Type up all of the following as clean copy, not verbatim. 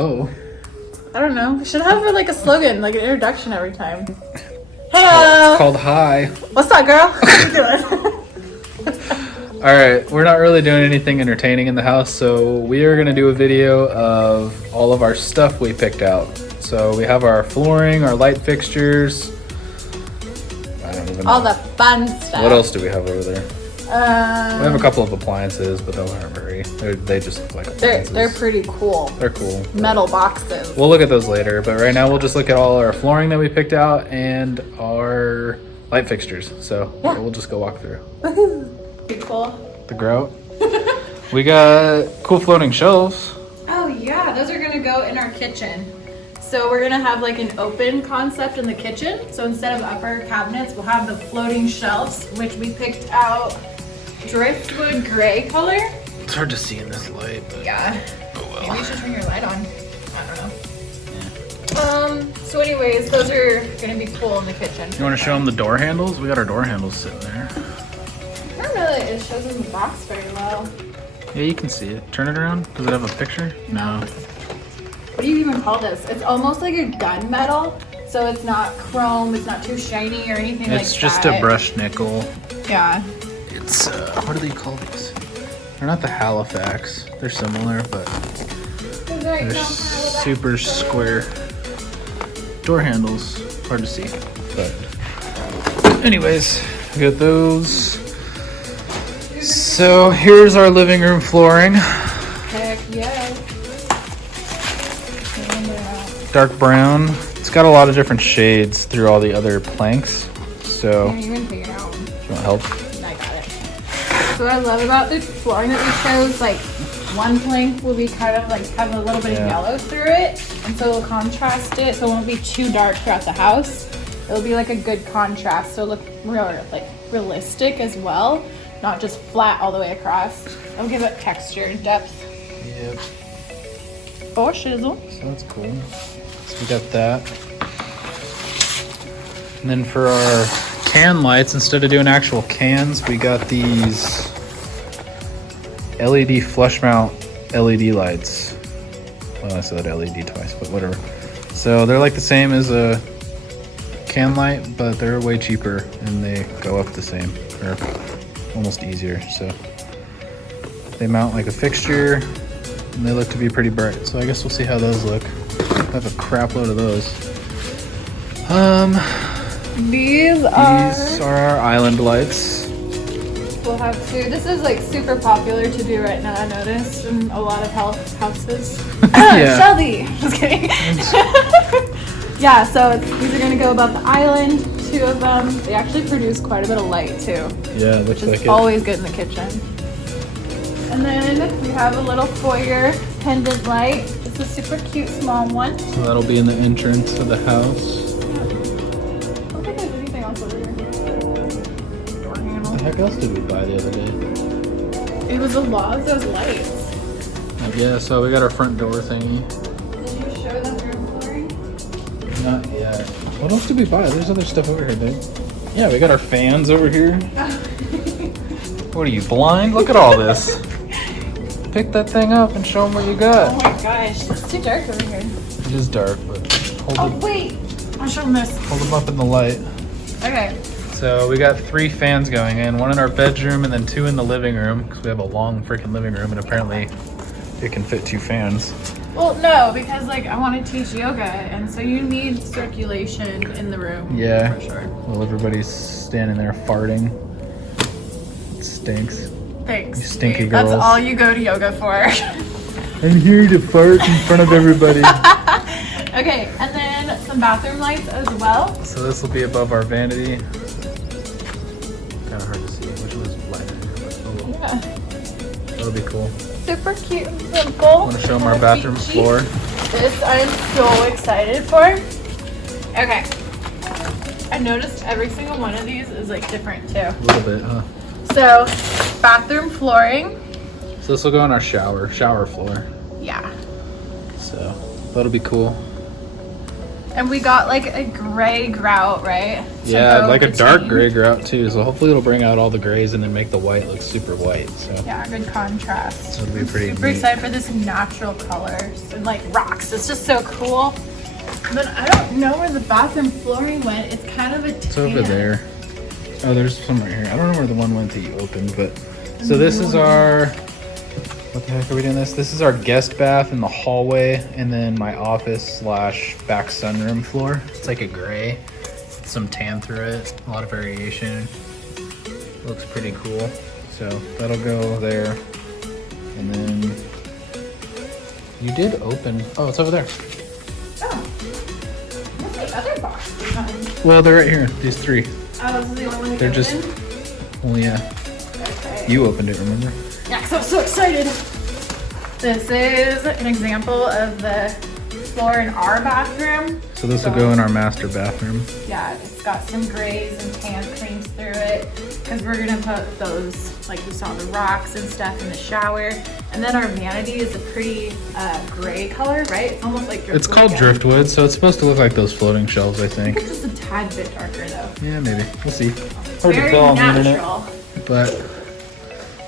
Oh. I don't know. We should have like a slogan, like an introduction every time. It's called Hi. What's up, girl? How you doing? Alright, we're not really doing anything entertaining in the house, so we are going to do a video of all of our stuff we picked out. So we have our flooring, our light fixtures. I don't even know. All the fun stuff. What else do we have over there? We have a couple of appliances, but those aren't very... They just look like appliances. They're pretty cool. They're cool. Metal boxes. We'll look at those later, but right now we'll just look at all our flooring that we picked out and our light fixtures. So yeah. We'll just go walk through. Pretty cool. The grout. We got cool floating shelves. Oh yeah, those are gonna go in our kitchen. So we're gonna have like an open concept in the kitchen. So instead of upper cabinets, we'll have the floating shelves, which we picked out driftwood gray color. It's hard to see in this light, but yeah. Oh well. Maybe you should turn your light on. I don't know. So anyways, those are gonna be cool in the kitchen. You want to show them the door handles? We got our door handles sitting there. I don't know that it shows in the box very well. Yeah, you can see it. Turn it around. Does it have a picture? No. What do you even call this? It's almost like a gunmetal. So it's not chrome, it's not too shiny or anything like that. It's just a brushed nickel. Yeah. It's, what do they call these? They're not the Halifax. They're similar, but they're super square. Door handles, hard to see. But anyways, we got those. So here's our living room flooring. Heck yeah. Dark brown. It's got a lot of different shades through all the other planks. So, Can't even figure it out. do you want help? I got it. So what I love about the flooring that we chose, like one plank will be kind of like have a little bit of yellow through it, and so it'll contrast it, so it won't be too dark throughout the house. It'll be like a good contrast, so it'll look realistic as well, not just flat all the way across. It'll give it texture and depth. Yep. Or shizzle. So that's cool. So we got that. And then for our can lights, instead of doing actual cans, we got these LED flush mount LED lights. Well, I said LED twice, but whatever. So they're like the same as a can light, but they're way cheaper and they go up the same, or almost easier. So they mount like a fixture and they look to be pretty bright. So I guess we'll see how those look. I have a crap load of those. These are our island lights. We'll have two. This is like super popular to do right now, I noticed, in a lot of houses. Yeah. Shelby! Just kidding. Yeah, so these are going to go above the island, two of them. They actually produce quite a bit of light too. Yeah, it looks which like is it. always good in the kitchen. And then we have a little foyer pendant light. It's a super cute small one. So that'll be in the entrance of the house. What the heck else did we buy the other day? It was a lot of those lights. Yeah, so we got our front door thingy. Did you show them room flooring? Not yet. What else did we buy? There's other stuff over here, dude. Yeah, we got our fans over here. What are you, blind? Look at all this. Pick that thing up and show them what you got. Oh my gosh, it's too dark over here. It is dark, but hold wait, I'll show them this. Hold them up in the light. Okay. So we got 3 fans going in, one in our bedroom and then 2 in the living room, because we have a long freaking living room and apparently it can fit 2 fans. Well, no, because like I want to teach yoga, and so you need circulation in the room. Yeah. For sure. Well, everybody's standing there farting. It stinks. Thanks. You stinky Dave. girls. That's all you go to yoga for. I'm here to fart in front of everybody. Okay, and then some bathroom lights as well. So this will be above our vanity. Kind of hard to see. Which one is lighter? Yeah. That'll be cool. Super cute and simple. Want to show them our bathroom floor? This I'm so excited for. Okay. I noticed every single one of these is like different too. A little bit, huh? So, bathroom flooring. So this will go in our shower floor. Yeah. So that'll be cool. And we got like a gray grout, right? To Yeah, go like a dark between. gray grout too. So hopefully it'll bring out all the grays and then make the white look super white. So Yeah, good contrast. So it'll be pretty Super neat. excited for this natural colors and like rocks. It's just so cool. But I don't know where the bathroom flooring went. It's kind of a tan. it's over there. Oh, there's some right here. I don't know where the one went that you opened, but so this is our, what the heck are we doing this? This is our guest bath in the hallway and then my office / back sunroom floor. It's like a gray, some tan through it, a lot of variation. Looks pretty cool. So that'll go there. And then you did open, oh, it's over there. Oh. What's the other box behind? Well, they're right here, these three. Oh, this is the only one we They're just, opened? well, yeah. Okay. You opened it, remember? Yeah, 'cause I'm so excited. This is an example of the floor in our bathroom. So this will go in our master bathroom. Yeah, it's got some grays and tan creams through it because we're gonna put those, like you saw, the rocks and stuff in the shower. And then our vanity is a pretty gray color, right? It's almost like driftwood. It's called again. driftwood, so it's supposed to look like those floating shelves, I I think think. it's just a tad bit darker though. Yeah, maybe. We'll see. Hard to Very tell on the internet. natural. But,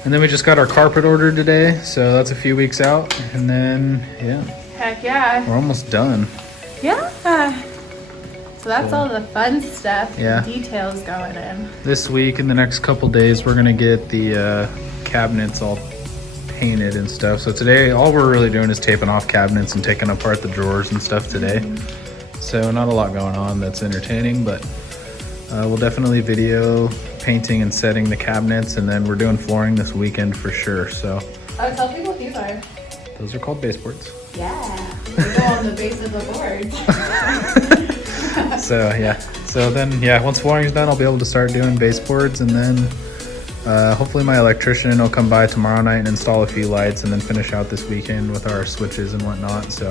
and then we just got our carpet ordered today, so that's a few weeks out. And then, yeah, Heck yeah. we're almost done. Yeah. So that's all the fun stuff, Yeah. details going in. This week, in the next couple days, we're gonna get the cabinets all painted and stuff. So today, all we're really doing is taping off cabinets and taking apart the drawers and stuff today. So not a lot going on that's entertaining, but we'll definitely video painting and setting the cabinets, and then we're doing flooring this weekend for sure. So Oh, tell people what these are. those are called baseboards. Yeah. They go on the base of the boards. So yeah, so then yeah, once flooring's done, I'll be able to start doing baseboards, and then hopefully my electrician will come by tomorrow night and install a few lights, and then finish out this weekend with our switches and whatnot. So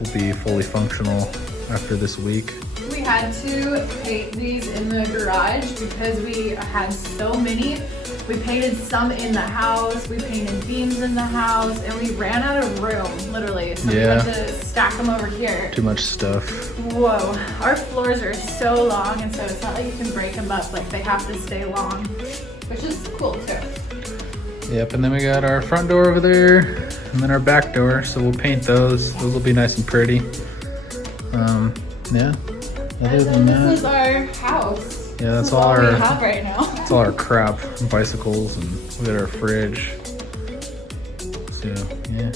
we'll be fully functional after this week. We had to paint these in the garage because we had so many. We painted some in the house, we painted beams in the house, and we ran out of room, literally. So Yeah. we had to stack them over here. Too much stuff. Whoa, our floors are so long, and so it's not like you can break them up, like they have to stay long, which is cool too. Yep, and then we got our front door over there, and then our back door. So we'll paint those. Those will be nice and pretty. Yeah. Other And than then this is that, our house. yeah, that's This is all we our have right now. that's all our crap. Bicycles, and we got our fridge. So yeah,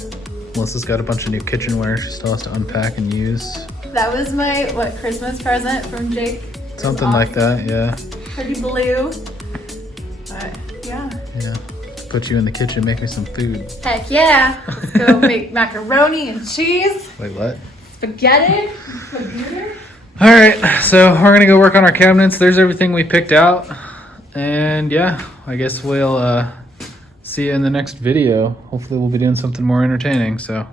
Melissa's got a bunch of new kitchenware she still has to unpack and use. That was my Christmas present from Jake. Something like that, yeah. Pretty blue. But yeah. Yeah. Put you in the kitchen, make me some food. Heck yeah. Let's go make macaroni and cheese, Wait, what? spaghetti, computer. All right, so we're gonna go work on our cabinets. There's everything we picked out, and yeah, I guess we'll see you in the next video. Hopefully we'll be doing something more entertaining. So,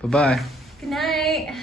bye-bye. Good night.